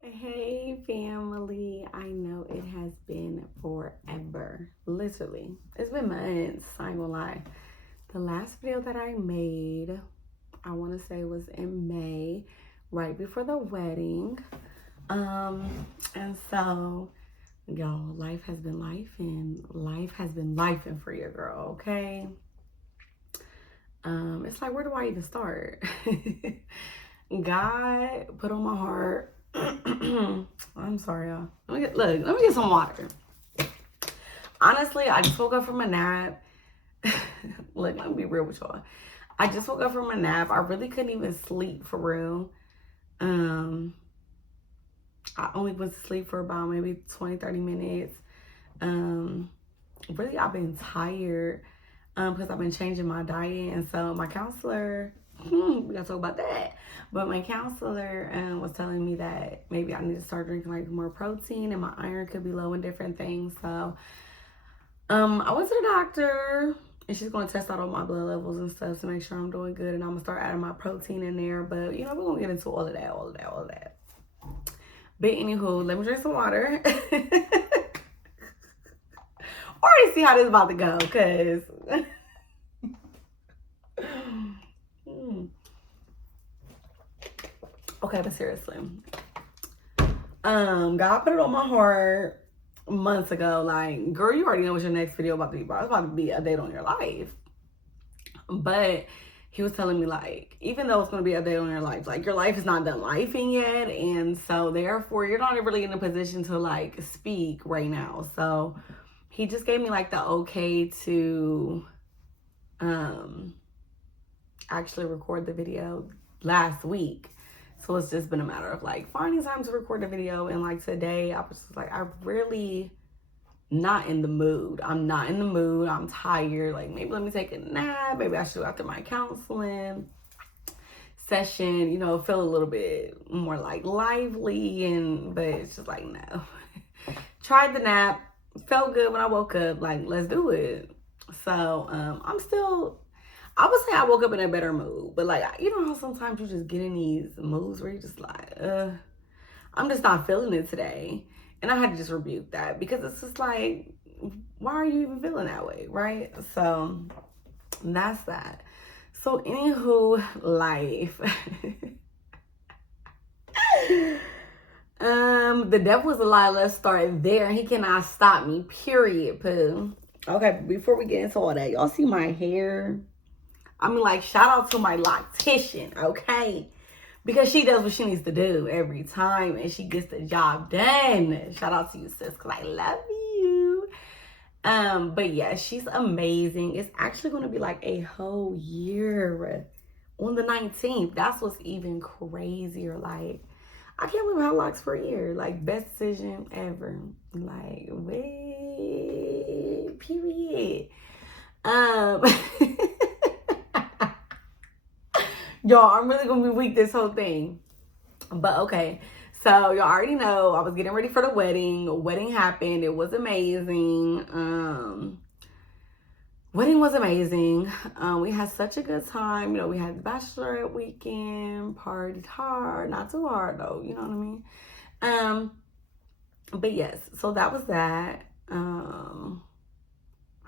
Hey family, I know it has been forever. Literally, it's been months. I ain't gonna lie. The last video that I made, I want to say was in May, right before the wedding. And so, y'all, life has been life, and life has been lifing for your girl. Okay. It's like, where do I even start? God put on my heart. I'm sorry, y'all. Let me get some water. Honestly, I just woke up from a nap. Look, let me be real with y'all. I just woke up from a nap. I really couldn't even sleep for real. Um, I only went to sleep for about maybe 20, 30 minutes. Really, I've been tired because I've been changing my diet. And so my counselor, we gotta talk about that. But my counselor was telling me that maybe I need to start drinking like more protein and my iron could be low in different things. So I went to the doctor and she's gonna test out all my blood levels and stuff to make sure I'm doing good. And I'm gonna start adding my protein in there. But we're gonna get into all of that. But anywho, let me drink some water. Already see how this is about to go, cause okay, but seriously, God put it on my heart months ago. Like, girl, you already know what your next video about to be about. It's about to be a date on your life. But he was telling me, like, even though it's going to be a day on your life, like, your life is not done lifing yet. And so, therefore, you're not really in a position to, like, speak right now. So, he just gave me, like, the okay to actually record the video last week. So, it's just been a matter of, like, finding time to record the video. And, like, today, I was just like, I really not in the mood. I'm not in the mood. I'm tired. Like, maybe let me take a nap. Maybe I should go after my counseling session, feel a little bit more like lively. But it's just like, no. Tried the nap, felt good when I woke up. Like, let's do it. So I would say I woke up in a better mood. But like, how sometimes you just get in these moods where you just like, I'm just not feeling it today. And I had to just rebuke that because it's just like, why are you even feeling that way, right? So that's that. So anywho, life. The devil is a lie. Let's start there. He cannot stop me. Period. Pooh. Okay, before we get into all that, y'all see my hair? I mean, like, shout out to my loctician, okay? Because she does what she needs to do every time and she gets the job done. Shout out to you, sis, because I love you. But yeah, she's amazing. It's actually going to be like a whole year on the 19th. That's what's even crazier. Like, I can't believe I locks for a year. Like, best decision ever. Like, wait, period. Y'all, I'm really gonna be weak this whole thing. But okay. So y'all already know I was getting ready for the wedding. Wedding happened. It was amazing. Wedding was amazing. We had such a good time. We had the bachelorette weekend, partied hard, not too hard though, you know what I mean? But yes, so that was that.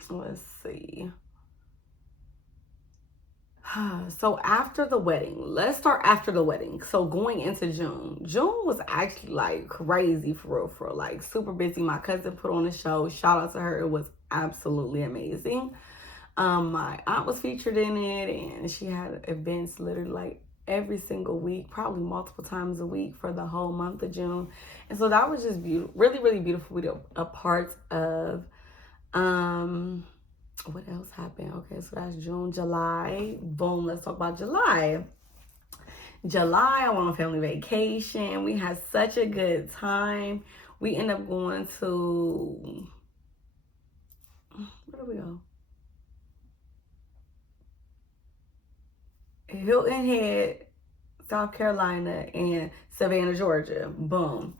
Let's see. So after the wedding, let's start after the wedding. So going into June, June was actually like crazy for real, like super busy. My cousin put on a show. Shout out to her. It was absolutely amazing. My aunt was featured in it and she had events literally like every single week, probably multiple times a week for the whole month of June. And so that was just beautiful, really, really beautiful. A part of, what else happened? Okay, so that's June, July. Boom, let's talk about July. July, I went on family vacation. We had such a good time. We ended up going to, where did we go? Hilton Head, South Carolina, and Savannah, Georgia. Boom.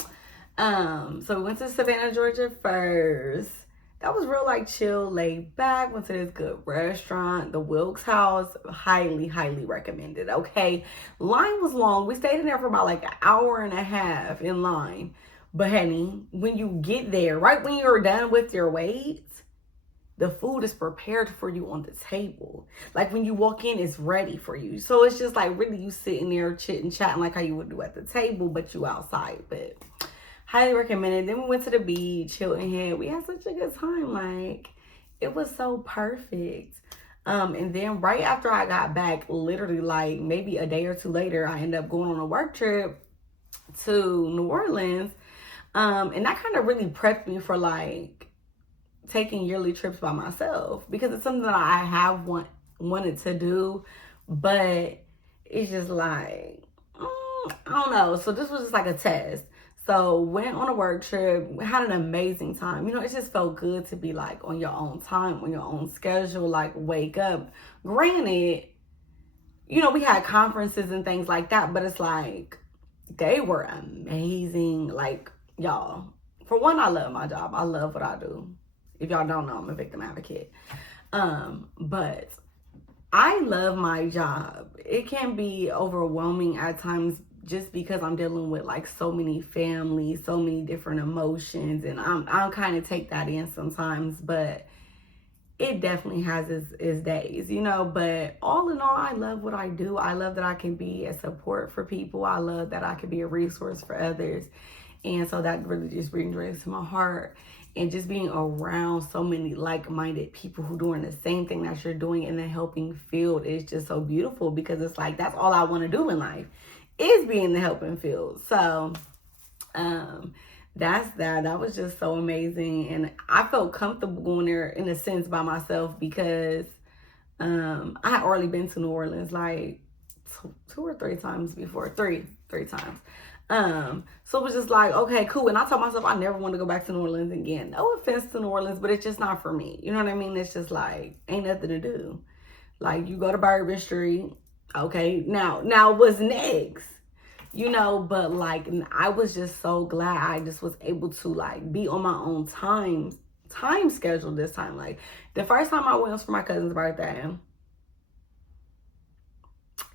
So we went to Savannah, Georgia first. that was real like chill, laid back. Went to this good restaurant, the Wilkes House. Highly, highly recommended. Okay, line was long. We stayed in there for about like an hour and a half in line. But honey, when you get there, right when you're done with your wait, the food is prepared for you on the table. Like when you walk in, it's ready for you. So it's just like really you sitting there chitting, chatting like how you would do at the table, but you outside. But highly recommended. Then we went to the beach, Hilton Head. We had such a good time. Like it was so perfect. And then right after I got back, literally like maybe a day or two later, I ended up going on a work trip to New Orleans. And that kind of really prepped me for like taking yearly trips by myself, because it's something that I have wanted to do, but it's just like, I don't know. So this was just like a test. So went on a work trip, had an amazing time. You know, it just felt good to be like on your own time, on your own schedule, like wake up. Granted, you know, we had conferences and things like that, but it's like, they were amazing. Like, y'all, for one, I love my job. I love what I do. If y'all don't know, I'm a victim advocate. But I love my job. It can be overwhelming at times just because I'm dealing with like so many families, so many different emotions, and I'll kind of take that in sometimes, but it definitely has its days, you know. But all in all, I love what I do. I love that I can be a support for people. I love that I can be a resource for others. And so that really just brings joy to my heart. And just being around so many like-minded people who doing the same thing that you're doing in the helping field is just so beautiful, because it's like, that's all I want to do in life, is be in the helping field. So that's that. That was just so amazing. And I felt comfortable going there in a sense by myself, because I had already been to New Orleans like two or three times before. Three times. So it was just like, okay, cool. And I told myself I never want to go back to New Orleans again. No offense to New Orleans, but it's just not for me. You know what I mean? It's just like, ain't nothing to do. Like, you go to Bourbon Street. Okay, now what's next? You know, but like, I was just so glad I just was able to like be on my own time schedule this time. Like, the first time I went was for my cousin's birthday.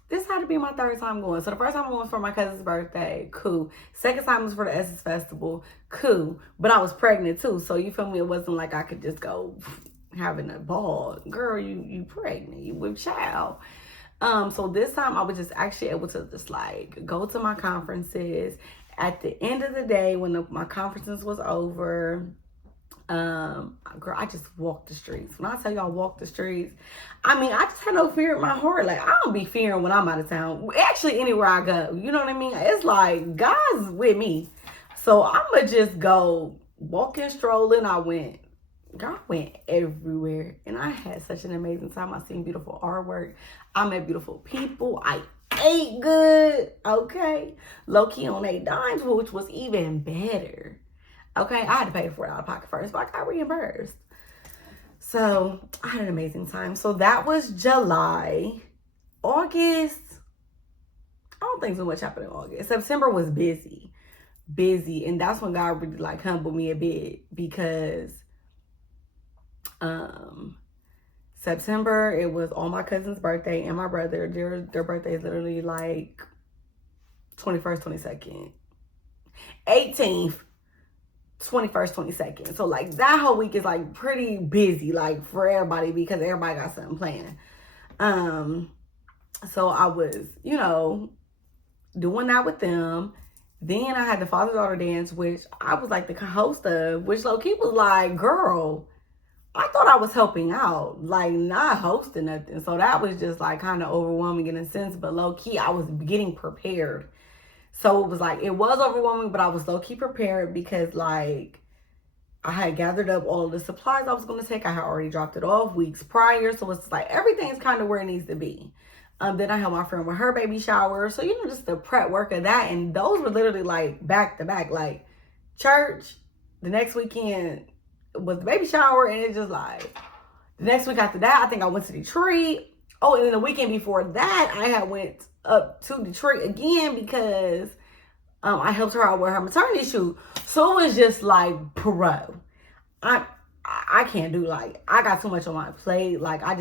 This had to be my third time going. So the first time I went for my cousin's birthday, cool. Second time was for the Essence Festival, cool. But I was pregnant too, so you feel me? It wasn't like I could just go having a ball. Girl, you pregnant, you with child. So this time I was just actually able to just like go to my conferences. At the end of the day, when my conferences was over, girl, I just walked the streets. When I tell y'all walk the streets, I mean, I just had no fear in my heart. Like, I don't be fearing when I'm out of town. Actually, anywhere I go, you know what I mean? It's like, God's with me. So I'ma just go walking, strolling. I went everywhere. And I had such an amazing time. I seen beautiful artwork. I met beautiful people. I ate good, okay? Low-key on 8 dimes, which was even better. Okay, I had to pay for it out of pocket first, but I got reimbursed. So I had an amazing time. So that was July. August, I don't think so much happened in August. September was busy. And that's when God really like humbled me a bit, because September, it was on my cousin's birthday and my brother. Their birthday is literally like 21st, 22nd, 18th. 21st, 22nd. So like that whole week is like pretty busy, like for everybody, because everybody got something planned. So I was, you know, doing that with them. Then I had the father-daughter dance, which I was like the host of, which low-key was like, girl, I thought I was helping out, like not hosting nothing. So that was just like kind of overwhelming in a sense, but low-key I was getting prepared. So it was like, it was overwhelming, but I was low-key prepared, because like I had gathered up all of the supplies I was going to take. I had already dropped it off weeks prior. So it's like, everything's kind of where it needs to be. Then I helped my friend with her baby shower. So, you know, just the prep work of that. And those were literally like back to back, like church. The next weekend was the baby shower. And it's just like, the next week after that, I think I went to Detroit. Oh, and then the weekend before that, I had went up to Detroit again, because I helped her out with her maternity shoot. So it was just like, bro, I can't do, like, I got too much on my plate. Like, I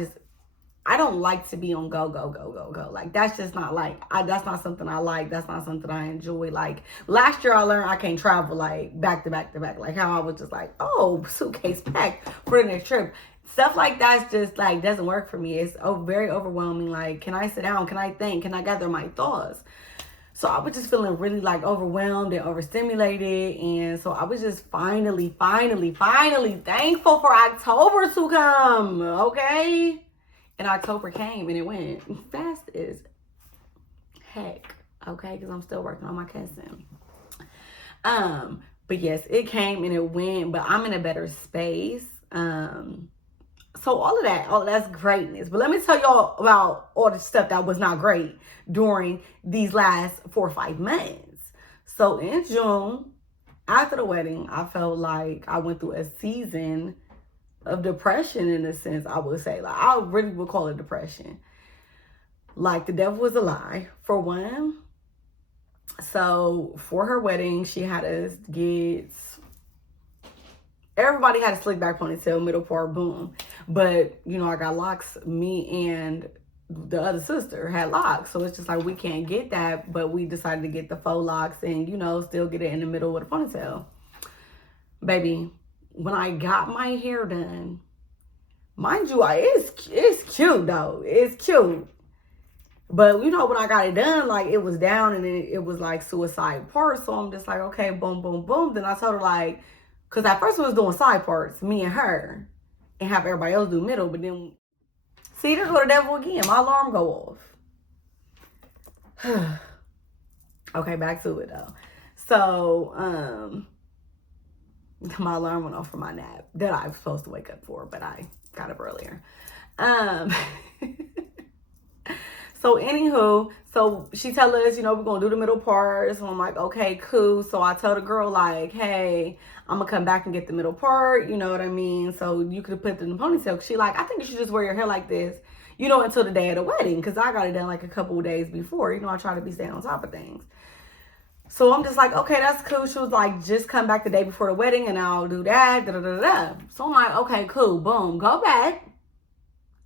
don't like to be on go, go, go, go, go. Like, that's just not, like, that's not something I like. That's not something I enjoy. Like, last year I learned I can't travel, like, back to back to back. Like, how I was just like, oh, suitcase packed for the next trip. Stuff like that's just, like, doesn't work for me. It's very overwhelming. Like, can I sit down? Can I think? Can I gather my thoughts? So I was just feeling really, like, overwhelmed and overstimulated. And so I was just finally thankful for October to come, okay? And October came and it went fast as heck, okay? Because I'm still working on my cousin. But yes, it came and it went, but I'm in a better space. So all of that's greatness. But let me tell y'all about all the stuff that was not great during these last 4 or 5 months. So in June, after the wedding, I felt like I went through a season of depression, in a sense, I would say. Like, I really would call it depression. Like, the devil was a lie, for one. So for her wedding, she had us get, everybody had a slick back ponytail, middle part, boom. But, you know, I got locks. Me and the other sister had locks. So it's just like, we can't get that. But we decided to get the faux locks and, you know, still get it in the middle with a ponytail. Baby, when I got my hair done, mind you, it's cute, though. It's cute. But, you know, when I got it done, like, it was down and it was, like, suicide parts. So I'm just like, okay, boom, boom, boom. Then I told her, like, because at first we was doing side parts, me and her, and have everybody else do middle. But then, see, there go the devil again. My alarm go off. Okay, back to it, though. So, my alarm went off for my nap that I was supposed to wake up for, but I got up earlier. So anywho, so she tell us, you know, we're going to do the middle part. So I'm like, okay, cool. So I tell the girl, like, hey, I'm going to come back and get the middle part. You know what I mean? So you could put it in the ponytail. She like, I think you should just wear your hair like this, you know, until the day of the wedding. Because I got it done like a couple of days before. You know, I try to be staying on top of things. So I'm just like, okay, that's cool. She was like, just come back the day before the wedding and I'll do that. Da, da, da, da. So I'm like, okay, cool. Boom. Go back.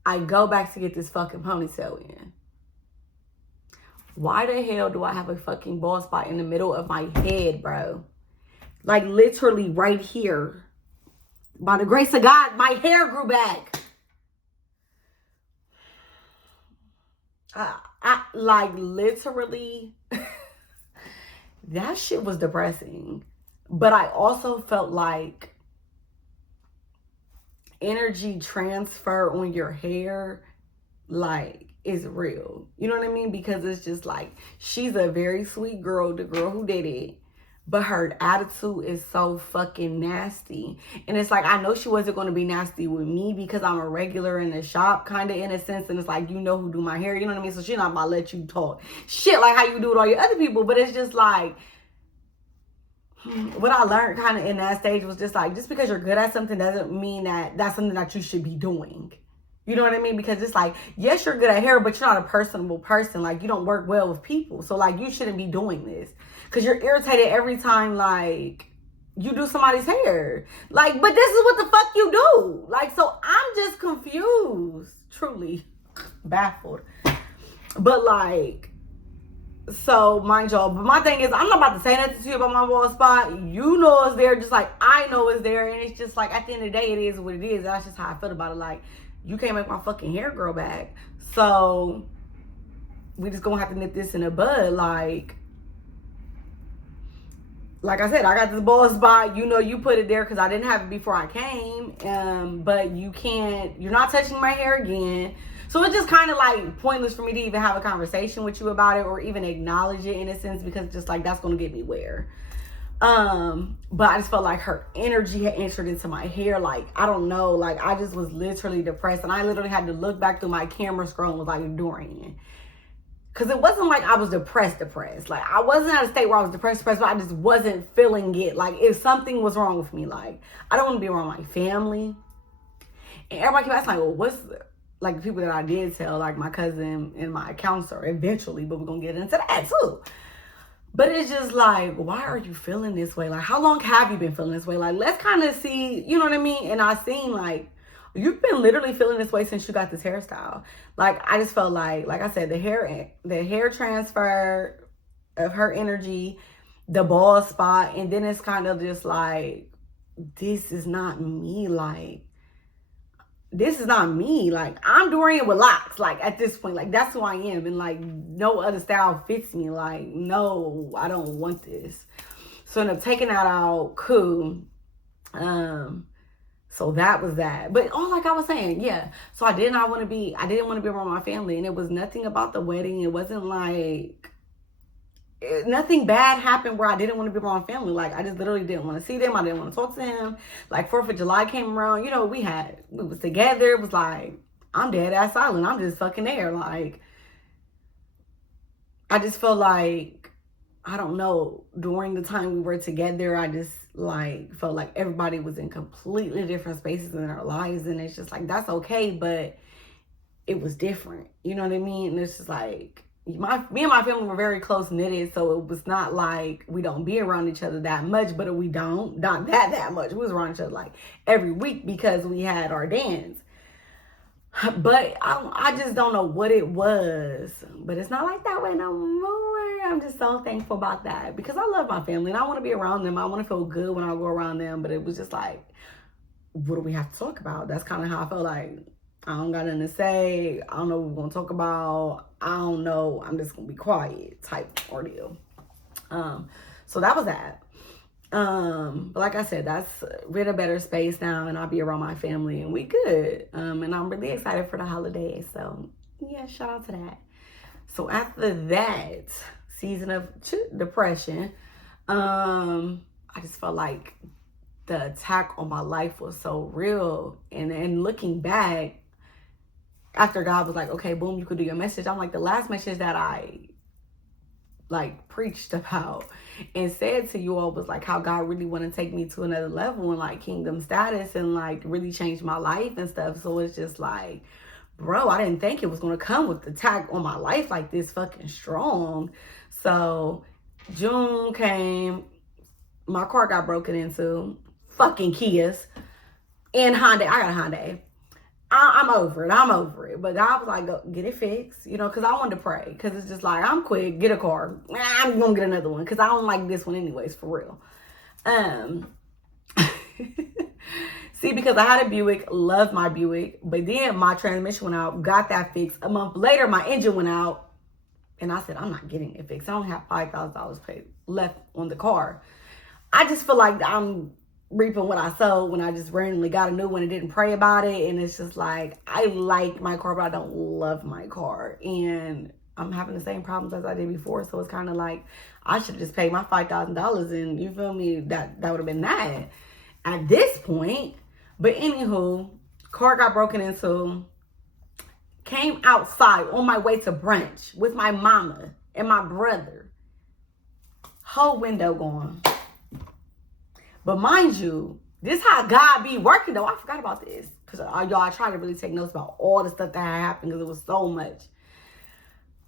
I go back to get this fucking ponytail in. Why the hell do I have a fucking bald spot in the middle of my head, bro? Like, literally right here. By the grace of God, my hair grew back. I like, literally, that shit was depressing. But I also felt like energy transfer on your hair, like, is real. You know what I mean? Because it's just like, she's a very sweet girl, the girl who did it, but her attitude is so fucking nasty. And it's like, I know she wasn't going to be nasty with me because I'm a regular in the shop, kind of, in a sense. And it's like, you know who do my hair, you know what I mean? So she's not about to let you talk shit like how you do with all your other people. But it's just like, what I learned kind of in that stage was just like, just because you're good at something doesn't mean that that's something that you should be doing. You know what I mean? Because it's like, yes, you're good at hair, but you're not a personable person. Like, you don't work well with people. So, like, you shouldn't be doing this. Because you're irritated every time, like, you do somebody's hair. Like, but this is what the fuck you do. Like, so I'm just confused. Truly baffled. But, like, so, mind y'all, but my thing is, I'm not about to say nothing to you about my bald spot. You know it's there, just like I know it's there. And it's just like, at the end of the day, it is what it is. That's just how I feel about it. Like, you can't make my fucking hair grow back. So, we just gonna have to nip this in the bud. Like I said, I got this bald spot. You know, you put it there because I didn't have it before I came. But you're not touching my hair again. So it's just kind of like pointless for me to even have a conversation with you about it or even acknowledge it in a sense, because just like, that's going to get me where. But I just felt like her energy had entered into my hair. Like, I don't know, like, I just was literally depressed, and I literally had to look back through my camera scroll and was like, Dorian, because it wasn't like I was depressed. Like, I wasn't at a state where I was depressed, but I just wasn't feeling it. Like, if something was wrong with me, like, I don't want to be around my family. And everybody kept asking, like, well, what's like the people that I did tell, like my cousin and my counselor eventually, but we're gonna get into that too. But it's just like, why are you feeling this way? Like, how long have you been feeling this way? Like, let's kind of see, you know what I mean? And I seen like, you've been literally feeling this way since you got this hairstyle. Like, I just felt like I said, the hair transfer of her energy, the bald spot, and then it's kind of just like, this is not me. Like, this is not me. Like, I'm Dorian with locks. Like, at this point, like, that's who I am. And like, no other style fits me. Like, no, I don't want this. So I ended up taking that out. Cool. So that was that. But like I was saying, yeah. So I didn't want to be around my family. And it was nothing about the wedding. It wasn't like, nothing bad happened where I didn't want to be around family. Like, I just literally didn't want to see them. I didn't want to talk to him. Like, 4th of July came around, you know, we was together. It was like, I'm dead ass silent. I'm just fucking there. Like, I just felt like, I don't know, during the time we were together, I just like felt like everybody was in completely different spaces in their lives. And it's just like, that's okay, but it was different. You know what I mean? And it's just like, me and my family were very close knitted, so it was not like we don't be around each other that much, but we don't, not that much. We was around each other like every week because we had our dance. But I just don't know what it was. But it's not like that way no more. I'm just so thankful about that because I love my family and I want to be around them. I want to feel good when I go around them. But it was just like, what do we have to talk about? That's kind of how I felt like. I don't got nothing to say. I don't know what we're going to talk about. I don't know. I'm just going to be quiet type ordeal. So that was that. But like I said, we're in a better space now and I'll be around my family and we good. And I'm really excited for the holidays. So yeah, shout out to that. So after that season of depression, I just felt like the attack on my life was so real. And looking back, after God was like, okay, boom, you could do your message. I'm like, the last message that I like preached about and said to you all was like how God really want to take me to another level and like kingdom status and like really change my life and stuff. So it's just like, bro, I didn't think it was going to come with the attack on my life like this fucking strong. So June came, my car got broken into, fucking Kias and Hyundai. I got a Hyundai. I'm over it. But God was like, go get it fixed, you know, because I wanted to pray. Because it's just like, I'm quick, get a car. I'm going to get another one because I don't like this one anyways, for real. See, because I had a Buick, loved my Buick. But then my transmission went out, got that fixed. A month later, my engine went out. And I said, I'm not getting it fixed. I only have $5,000 paid left on the car. I just feel like I'm reaping what I sowed when I just randomly got a new one and didn't pray about it. And it's just like, I like my car, but I don't love my car. And I'm having the same problems as I did before. So it's kind of like, I should have just paid my $5,000 and you feel me? That would have been that at this point. But anywho, car got broken into, came outside on my way to brunch with my mama and my brother. Whole window gone. But mind you, this how God be working though. I forgot about this. Because y'all, I try to really take notes about all the stuff that had happened because it was so much.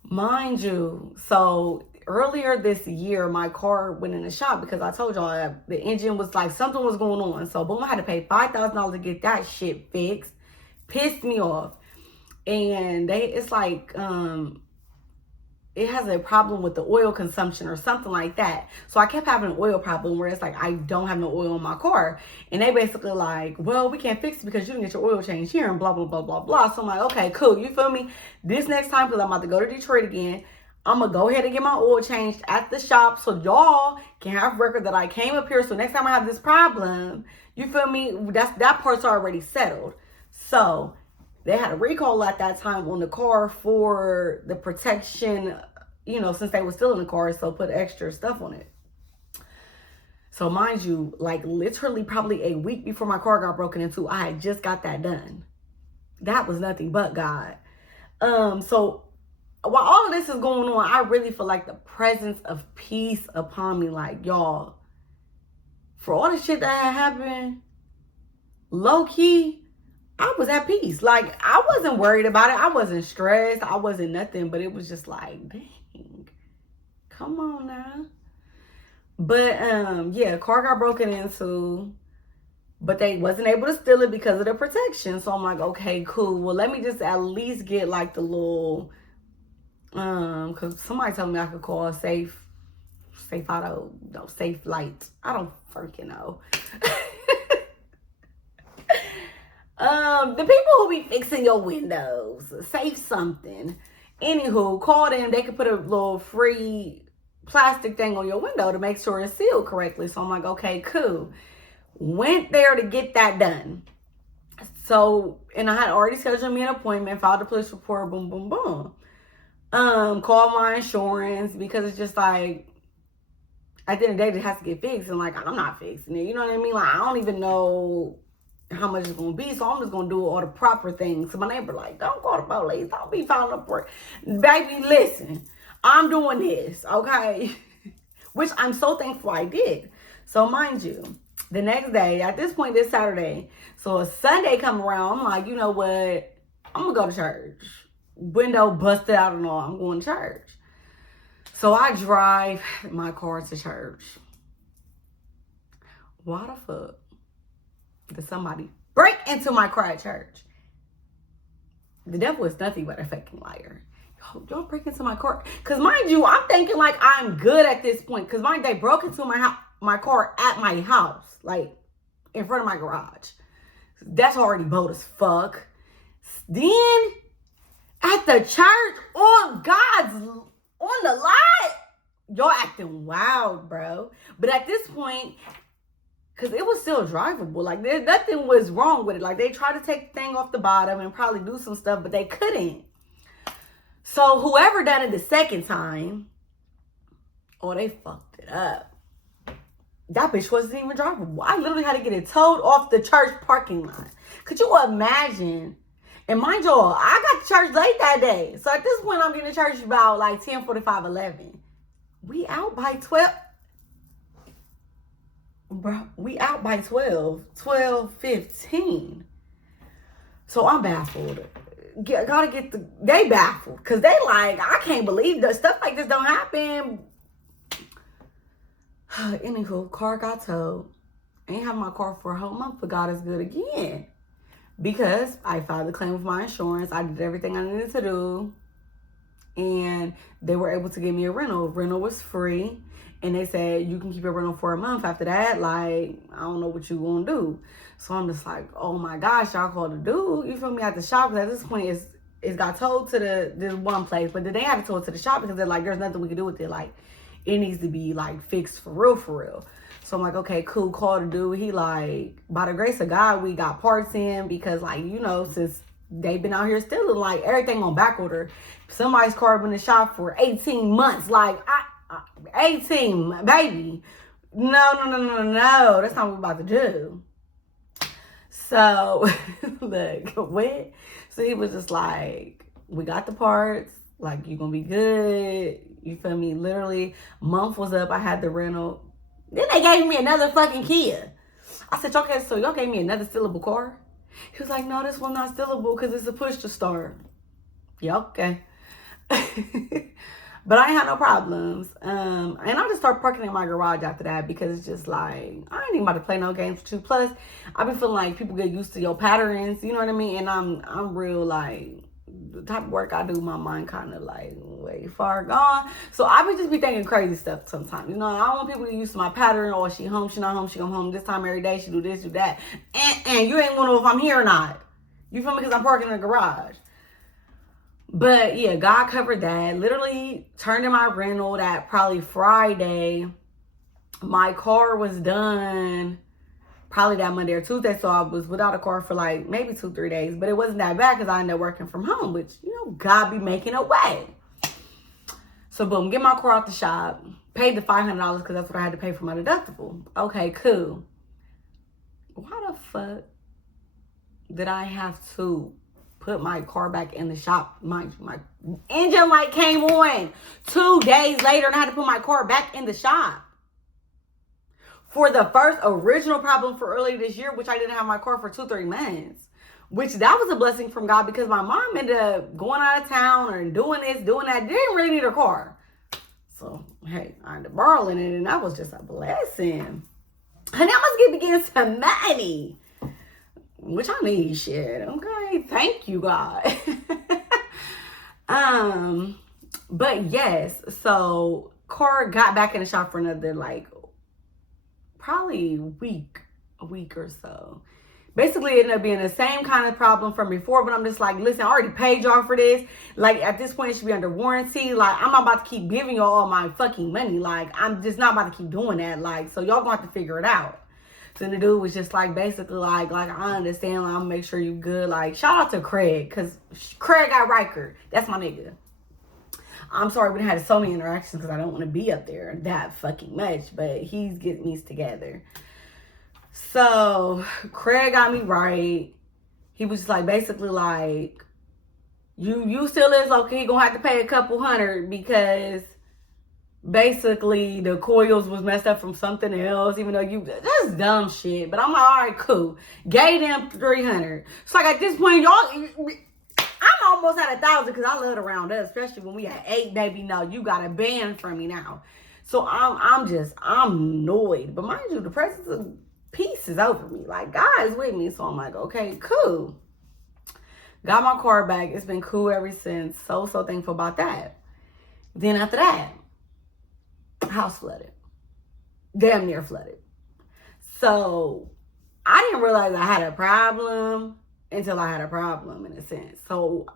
Mind you, so earlier this year, my car went in the shop because I told y'all the engine was like, something was going on. So boom, I had to pay $5,000 to get that shit fixed. Pissed me off. And it's like, it has a problem with the oil consumption or something like that. So I kept having an oil problem where it's like, I don't have no oil in my car. And they basically like, well, we can't fix it because you didn't get your oil changed here and blah, blah, blah, blah, blah. So I'm like, okay, cool. You feel me? This next time, because I'm about to go to Detroit again, I'm going to go ahead and get my oil changed at the shop so y'all can have record that I came up here. So next time I have this problem, you feel me? That part's already settled. So they had a recall at that time on the car for the protection, you know, since they were still in the car, so put extra stuff on it. So mind you, like literally probably a week before my car got broken into, I had just got that done. That was nothing but God. So while all of this is going on, I really feel like the presence of peace upon me. Like, y'all, for all the shit that had happened, low key, I was at peace. Like, I wasn't worried about it. I wasn't stressed. I wasn't nothing. But it was just like, dang, come on now. But yeah, car got broken into, but they wasn't able to steal it because of the protection. So I'm like, okay, cool. Well, let me just at least get like the little because somebody told me I could call safe auto, no, safe light. I don't freaking know. The people who be fixing your windows, safe something. Anywho, call them. They could put a little free plastic thing on your window to make sure it's sealed correctly. So I'm like, okay, cool. Went there to get that done. So, and I had already scheduled me an appointment, filed a police report, boom, boom, boom. Called my insurance because it's just like, at the end of the day, it has to get fixed. And like, I'm not fixing it. You know what I mean? Like, I don't even know how much it's going to be. So I'm just going to do all the proper things. So my neighbor like, don't call the police. Don't be filing up for it. Baby, listen, I'm doing this, okay? Which I'm so thankful I did. So mind you, the next day, at this point, this Saturday, so a Sunday come around, I'm like, you know what? I'm going to go to church. Window busted out and all. I'm going to church. So I drive my car to church. Why the fuck did somebody break into my car at church? The devil is nothing but a fucking liar. Yo, don't break into my car. Because mind you, I'm thinking like I'm good at this point. Because mind, they broke into my car at my house. Like, in front of my garage. That's already bold as fuck. Then, at the church, on the lot, y'all acting wild, bro. But at this point, because it was still drivable. Like, nothing was wrong with it. Like, they tried to take the thing off the bottom and probably do some stuff, but they couldn't. So, whoever done it the second time, oh, they fucked it up. That bitch wasn't even drivable. I literally had to get it towed off the church parking lot. Could you imagine? And mind you, I got to church late that day. So at this point, I'm getting to church about like 10:45, 11. We out by 12. Bro, we out by 12:15. So I'm baffled. They baffled. Because they like, I can't believe that stuff like this don't happen. Anywho, car got towed. I ain't have my car for a whole month, but God is good again. Because I filed a claim with my insurance. I did everything I needed to do. And they were able to give me a rental. Rental was free. And they said, you can keep your rental for a month. After that, like, I don't know what you gonna do. So I'm just like, oh my gosh, y'all called a dude. You feel me? At the shop. Because at this point, it's got towed to this one place. But then they had to tow it to the shop because they're like, there's nothing we can do with it. Like, it needs to be, like, fixed for real, for real. So I'm like, okay, cool, call the dude. He like, by the grace of God, we got parts in because, like, you know, since they've been out here stealing, like, everything on back order. Somebody's car been in the shop for 18 months. Like, 18, baby. No. That's not what we're about to do. So, look, what? So he was just like, we got the parts. Like, you're going to be good. You feel me? Literally, month was up. I had the rental. Then they gave me another fucking Kia. I said, okay, so y'all gave me another stealable car? He was like, no, this one's not stealable because it's a push to start. Yeah, okay. But I ain't had no problems. And I just started parking in my garage after that because it's just like, I ain't even about to play no games too. Plus, I've been feeling like people get used to your patterns, you know what I mean? And I'm real like, the type of work I do, my mind kind of like way far gone. So I would just be thinking crazy stuff sometimes. You know, I don't want people to get used to my pattern. Or she home, she not home, she come home this time every day, she do this, do that. And you ain't gonna know if I'm here or not. You feel me? Because I'm parking in the garage. But yeah, God covered that. Literally turned in my rental that probably Friday. My car was done probably that Monday or Tuesday. So I was without a car for like maybe 2-3 days. But it wasn't that bad because I ended up working from home, which, you know, God be making a way. So boom, get my car out the shop. Paid the $500 because that's what I had to pay for my deductible. Okay, cool. Why the fuck did I have to put my car back in the shop? My engine light came on 2 days later and I had to put my car back in the shop. For the first original problem for earlier this year, which I didn't have my car for 2-3 months. Which that was a blessing from God because my mom ended up going out of town or doing this, doing that. Didn't really need her car. So, hey, I ended up borrowing it, and that was just a blessing. And I must be getting some money, which I need shit. Okay, thank you, God. But yes, so car got back in the shop for another like probably a week or so. Basically, it ended up being the same kind of problem from before, but I'm just like, listen, I already paid y'all for this. Like, at this point, it should be under warranty. Like, I'm not about to keep giving y'all all my fucking money. Like, I'm just not about to keep doing that. Like, so y'all gonna have to figure it out. So the dude was just like, basically, like I understand. Like, I'm gonna make sure you good. Like, shout out to Craig, because Craig got Riker. That's my nigga. I'm sorry we done had so many interactions because I don't want to be up there that fucking much, but he's getting these together. So Craig got me right. He was just like, basically like, you still is okay. He gonna have to pay a couple $100 because basically the coils was messed up from something else, even though that's dumb shit. But I'm like, all right, cool. Gave them $300. It's like at this point, y'all, I'm almost at 1,000 because I love to round up, especially when we had 8, baby. No, you got a band from me now. So I'm annoyed. But mind you, the presence of peace is over me. Like, God is with me. So I'm like, okay, cool. Got my car back. It's been cool ever since. So thankful about that. Then after that, house flooded. Damn near flooded. So I didn't realize I had a problem until I had a problem, in a sense. So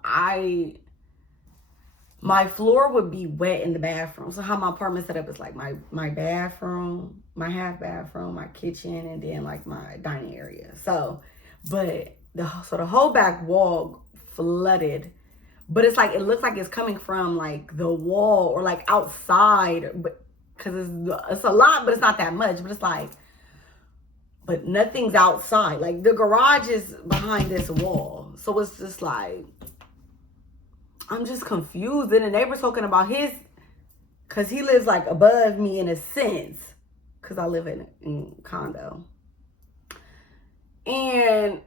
my floor would be wet in the bathroom. So how my apartment set up is like my bathroom, my half bathroom, my kitchen, and then like my dining area. So, but the whole back wall flooded. But it's like, it looks like it's coming from like the wall or like outside, but because it's a lot, but it's not that much. But it's like, but nothing's outside. Like the garage is behind this wall. So it's just like, I'm just confused. And the neighbor's talking about because he lives like above me in a sense, because I live in a condo. And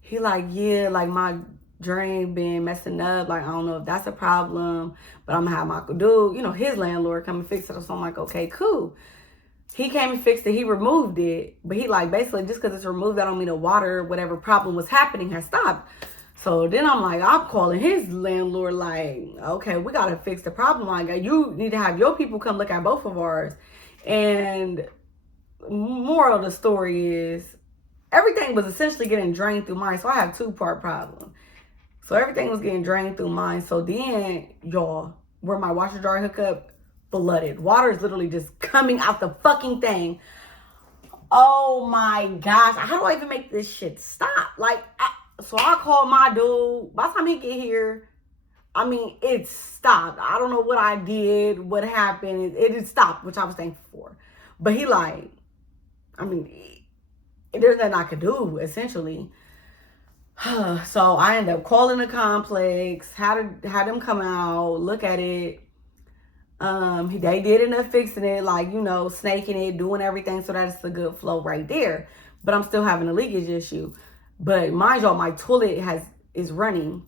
he like, yeah, like my drain been messing up. Like, I don't know if that's a problem, but I'm gonna have my dude, his landlord come and fix it. So I'm like, okay, cool. He came and fixed it. He removed it. But he like, basically, just because it's removed, that don't mean the water, whatever problem was happening, has stopped. So then I'm like, I'm calling his landlord like, okay, we got to fix the problem. Like, you need to have your people come look at both of ours. And moral of the story is, everything was essentially getting drained through mine. So I have 2-part problem. So everything was getting drained through mine. So then, y'all, where my washer dryer hookup, flooded. Water is literally just coming out the fucking thing. Oh my gosh. How do I even make this shit stop? Like, so I called my dude. By the time he get here, I mean, it stopped. I don't know what I did, what happened. It stopped, which I was thankful for. But he like, I mean, there's nothing I could do, essentially. So I ended up calling the complex, had them come out, look at it. They did end up fixing it, like, snaking it, doing everything so that it's a good flow right there. But I'm still having a leakage issue. But mind y'all, my toilet is running.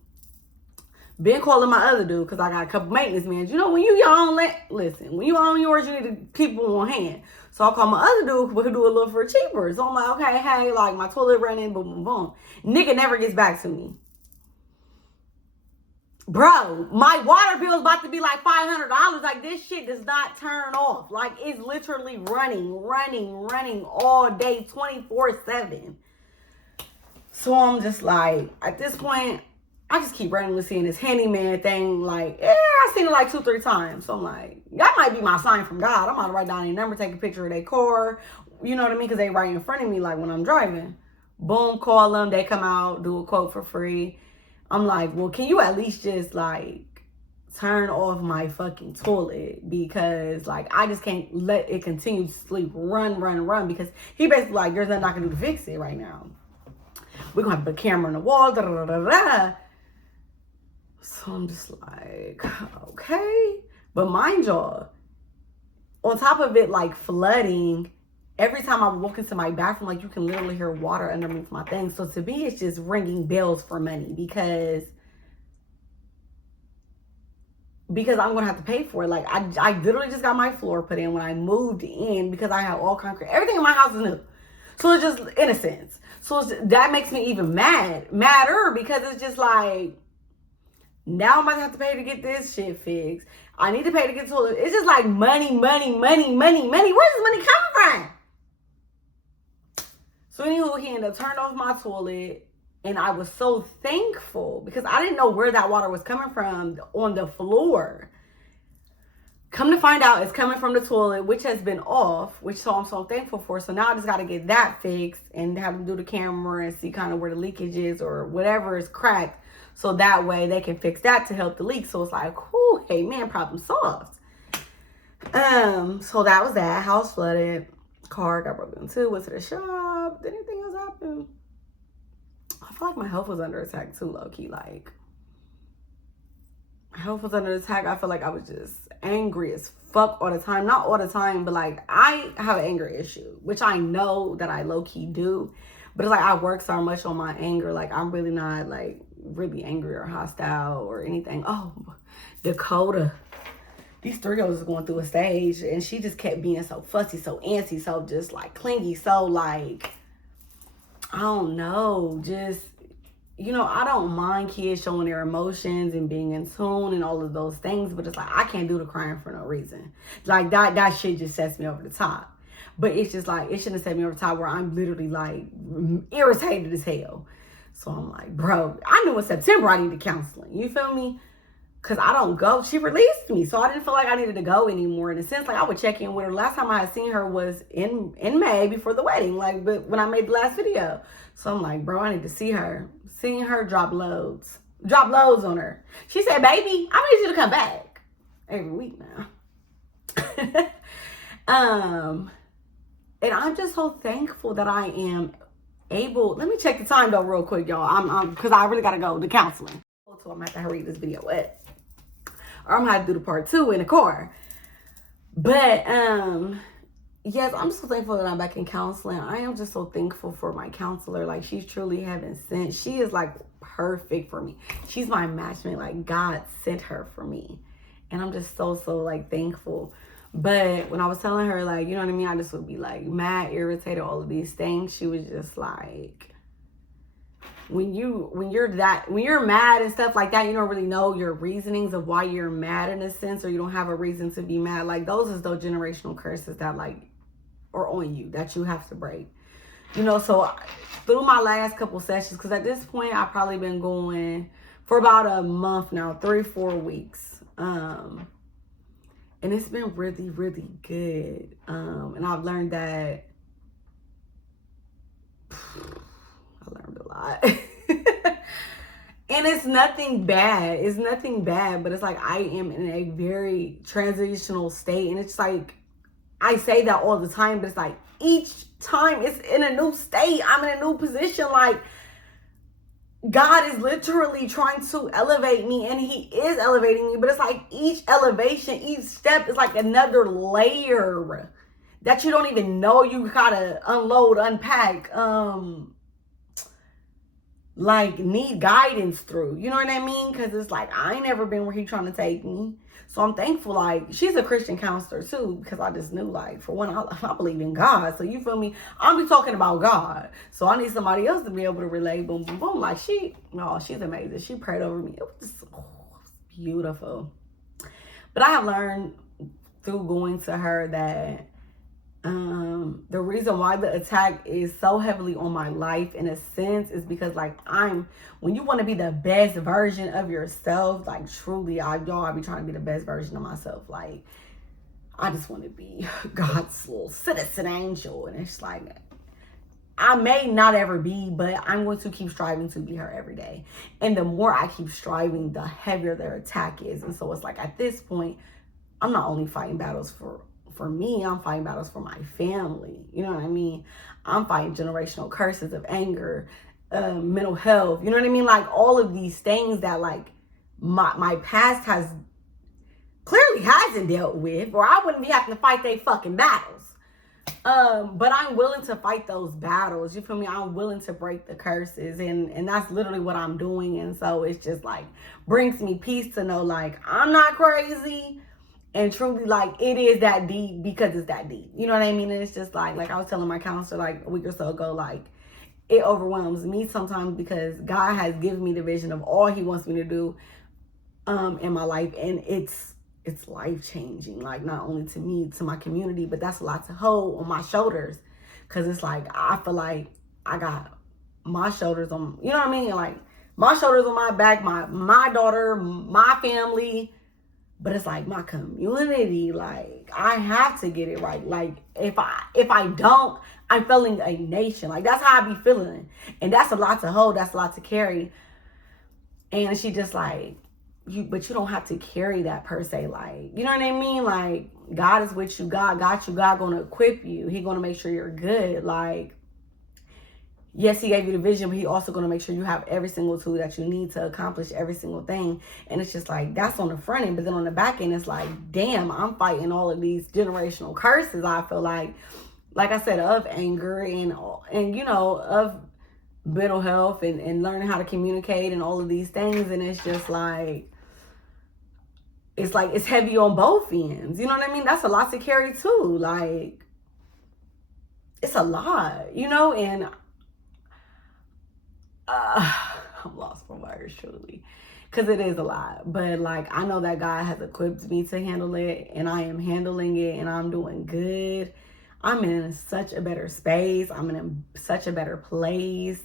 Been calling my other dude because I got a couple maintenance men. When you own when you own yours, you need people on hand. So I call my other dude who do a little for cheaper. So I'm like, okay, hey, like my toilet running, boom, boom, boom. Nigga never gets back to me. Bro, my water bill is about to be like $500. Like, this shit does not turn off. Like, it's literally running all day, 24/7. So I'm just like, at this point, I just keep randomly seeing this handyman thing. Like, I've seen it like 2-3 times. So I'm like, that might be my sign from God. I'm about to write down their number, take a picture of their car. You know what I mean? Because they right in front of me, like when I'm driving. Boom, call them. They come out, do a quote for free. I'm like, well, can you at least just like turn off my fucking toilet? Because like, I just can't let it continue to sleep, run. Because he basically like, there's nothing I can do to fix it right now. We're going to have to put a camera on the wall. Da, da, da, da. So I'm just like, okay. But mind y'all, on top of it, like flooding, every time I walk into my bathroom, like you can literally hear water underneath my thing. So to me, it's just ringing bells for money because because I'm gonna have to pay for it. Like I literally just got my floor put in when I moved in because I have all concrete. Everything in my house is new, so it's just in a sense. So that makes me even madder because it's just like now I'm about to have to pay to get this shit fixed. I need to pay to get toilet. It's just like money. Where's this money coming from? So anywho, he ended up turning off my toilet. And I was so thankful because I didn't know where that water was coming from on the floor. Come to find out, it's coming from the toilet, which has been off, so I'm so thankful for. So now I just got to get that fixed and have them do the camera and see kind of where the leakage is or whatever is cracked. So that way they can fix that to help the leak. So it's like, whoo, hey man, problem solved. So that was that. House flooded. Car got broken into. Went to the shop. Did anything else happen? I feel like my health was under attack too, low-key. Like, my health was under attack. I feel like I was just angry as fuck all the time. Not all the time, but like, I have an anger issue, which I know that I low-key do. But it's like, I work so much on my anger. Like, I'm really not, like, really angry or hostile or anything. Oh, Dakota. These 3-year-olds is going through a stage, and she just kept being so fussy, so antsy, so just, like, clingy, so, like, I don't know, just, you know, I don't mind kids showing their emotions and being in tune and all of those things, but it's like, I can't do the crying for no reason. Like, that shit just sets me over the top. But it's just like, it shouldn't have set me over the top where I'm literally, like, irritated as hell. So I'm like, bro, I knew in September I needed counseling. You feel me? Because I don't go. She released me. So I didn't feel like I needed to go anymore. In a sense, like, I would check in with her. Last time I had seen her was in May before the wedding. Like, but when I made the last video. So I'm like, bro, I need to see her. Seeing her drop loads on her. She said, baby, I need you to come back every week now. And I'm just so thankful that I am able. Let me check the time though real quick, y'all. I'm because I really gotta go to counseling. So I'm gonna have to hurry this video up. Or I'm gonna have to do the part 2 in the car. But yes, I'm so thankful that I'm back in counseling. I am just so thankful for my counselor. Like, she's truly heaven sent. She is like perfect for me. She's my matchmate. Like, God sent her for me. And I'm just so like thankful. But when I was telling her, like, you know what I mean, I just would be like mad, irritated, all of these things. She was just like, when you're mad and stuff like that, you don't really know your reasonings of why you're mad in a sense, or you don't have a reason to be mad. Like, those is those generational curses that like are on you that you have to break. You know, so through my last couple sessions, because at this point I've probably been going for about a month now, 3-4 weeks. And it's been really, really good. And I've learned that I learned a lot. And it's nothing bad. It's nothing bad, but it's like I am in a very transitional state. And it's like, I say that all the time, but it's like each time it's in a new state, I'm in a new position. Like, God is literally trying to elevate me, and he is elevating me. But it's like each elevation, each step is like another layer that you don't even know you gotta unload, unpack, like need guidance through. You know what I mean? Because it's like, I ain't never been where he's trying to take me. So I'm thankful. Like, she's a Christian counselor too, because I just knew, like, for one, I believe in God. So you feel me? I'll be talking about God. So I need somebody else to be able to relay. Boom, boom, boom. Like, she's amazing. She prayed over me. It was just, it was beautiful. But I have learned through going to her that the reason why the attack is so heavily on my life in a sense is because, like, when you want to be the best version of yourself, like, truly, I be trying to be the best version of myself. Like, I just want to be God's little citizen angel. And it's like, I may not ever be, but I'm going to keep striving to be her every day. And the more I keep striving, the heavier their attack is. And so it's like, at this point, I'm not only fighting battles for me, I'm fighting battles for my family. You know what I mean? I'm fighting generational curses of anger, mental health. You know what I mean? Like, all of these things that, like, my past clearly hasn't dealt with, or I wouldn't be having to fight they fucking battles. But I'm willing to fight those battles. You feel me? I'm willing to break the curses, and that's literally what I'm doing. And so it's just like brings me peace to know like I'm not crazy, and truly like it is that deep because it's that deep. You know what I mean? And it's just like I was telling my counselor like a week or so ago, like it overwhelms me sometimes because God has given me the vision of all He wants me to do in my life, and it's life changing, like not only to me, to my community, but that's a lot to hold on my shoulders, because it's like I feel like I got my shoulders on, you know what I mean, like my shoulders on my back, my daughter, my family, but it's like my community, like I have to get it right. Like if I don't, I'm feeling a nation. Like that's how I be feeling, and that's a lot to hold, that's a lot to carry. And she just like, but you don't have to carry that per se. Like, you know what I mean? Like, God is with you. God got you. God gonna equip you. He gonna make sure you're good. Like, yes, He gave you the vision, but He also gonna make sure you have every single tool that you need to accomplish every single thing. And it's just like, that's on the front end. But then on the back end, it's like, damn, I'm fighting all of these generational curses. I feel like I said, of anger and you know, of mental health and learning how to communicate and all of these things. And it's just like, it's heavy on both ends. You know what I mean? That's a lot to carry too. Like, it's a lot, you know? And I'm lost for words, truly. Because it is a lot. But, like, I know that God has equipped me to handle it. And I am handling it. And I'm doing good. I'm in such a better space. I'm in such a better place.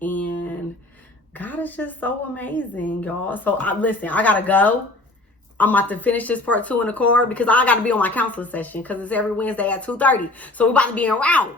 And God is just so amazing, y'all. So, listen, I got to go. I'm about to finish this part 2 in the car because I got to be on my counseling session because it's every Wednesday at 2:30. So we're about to be en route.